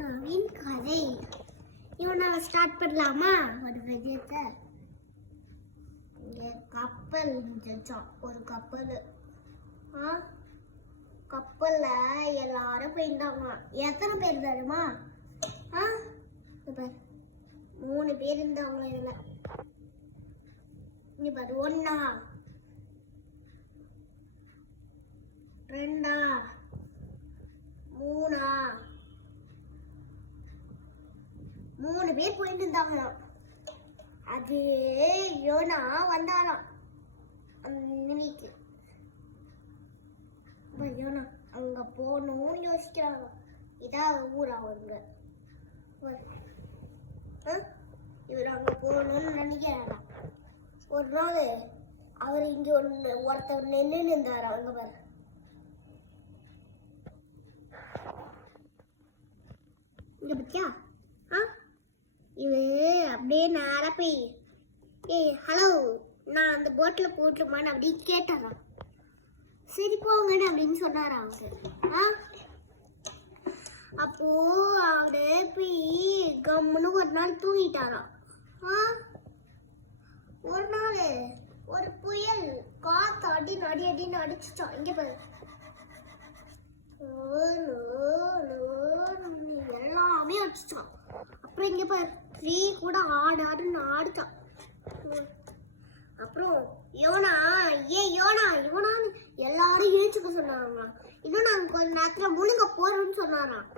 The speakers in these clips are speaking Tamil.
யோனாவின் கதை. யோனாவை ஸ்டார்ட் பண்ணலாமா? ஒரு விஜயத்தை இங்கே கப்பல் இருந்துச்சான். ஒரு கப்பல் கப்பல்ல எல்லாரும் போயிருந்தாங்க. எத்தனை பேர் தெரியுமா? 3 பேர் இருந்தாங்க. இதுல இங்க பாரு, 1 2 3 பேர் போயிட்டு இருந்தாங்க. அது யோனா வந்தாராம் அந்த வீட்டுக்கு. யோனா அங்க போகணும்னு யோசிக்கிறாங்க. இதான் ஊரா வருங்க. இவர் அங்க போகணும்னு நினைக்கிறாராம். ஒரு நாள் அவர் இங்க ஒருத்தர் நின்று இருந்தாராம். அங்க பாரு, இங்க பத்தியா? இது அப்படியே நேரா போய், ஏய் ஹலோ, நான் அந்த போட்ல போட்டுருமான்னு அப்படி கேட்டாராம். சரி போங்கன்னு அப்படின்னு சொன்னாராம் அவங்க. அப்போ அவரு போய் கம்முன்னு ஒரு நாள் தூங்கிட்டாராம். ஒரு நாள் ஒரு புயல் காத்து அடின்னு அடிச்சுட்டான். இங்க பாரு, எல்லாமே அடிச்சுட்டான். அப்புறம் இங்க பாரு, ட்ரீ கூட ஆடுன்னு ஆடுச்சான். அப்புறம் யோனா யோனான்னு எல்லாரும் இழுச்சுக்க சொன்னாங்க. இன்னும் நாங்க கொஞ்ச நேரத்துல முழுங்க போறோம்னு சொன்னாராம்.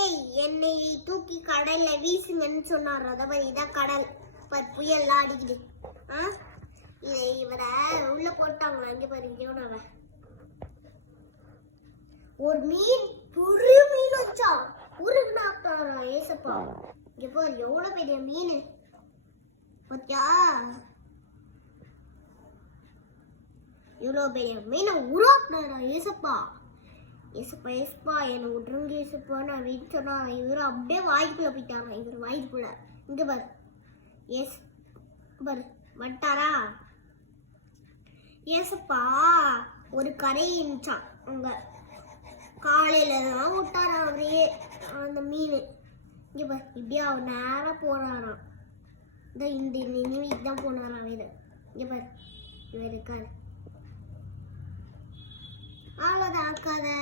ஏய், என்னை தூக்கி கடல்ல வீசுங்கன்னு சொன்னாரு. அத மாதிரி இதான் கடல். புயல் ஆடிக்குது. இவரை உள்ள போட்டாங்க. இங்க பாரு யோனாவை. ஒரு மீன், பெரிய மீன் வச்சா உருகுனாட்டாராம் ஏசப்பா. இங்க பாரு எவ்வளவு பெரிய மீன் பத்தியா? இவ்வளவு பெரிய மீனை உருவாக்குனாரா ஏசப்பா. ஏசப்பா என்னை விட்டுருங்க ஏசப்பா நான் வீட்டு சொன்னா. இவரு அப்படியே வாய்க்குள்ள போயிட்டாங்க. இவர் வாய்க்குள்ள. இங்க பாரு, பாரு வந்துட்டாரா ஏசப்பா. ஒரு கரை இருந்துச்சான் அங்க. காலையில தான் விட்டாராம் அவரையே அந்த மீன். இங்க பாரு, இப்படியா அவர் நேரம் போறாராம். இந்த நினைவுக்கு தான் போனாராம் இவர். இங்க பாரு, இவர் இருக்காரு. அவ்வளோதான் கதை.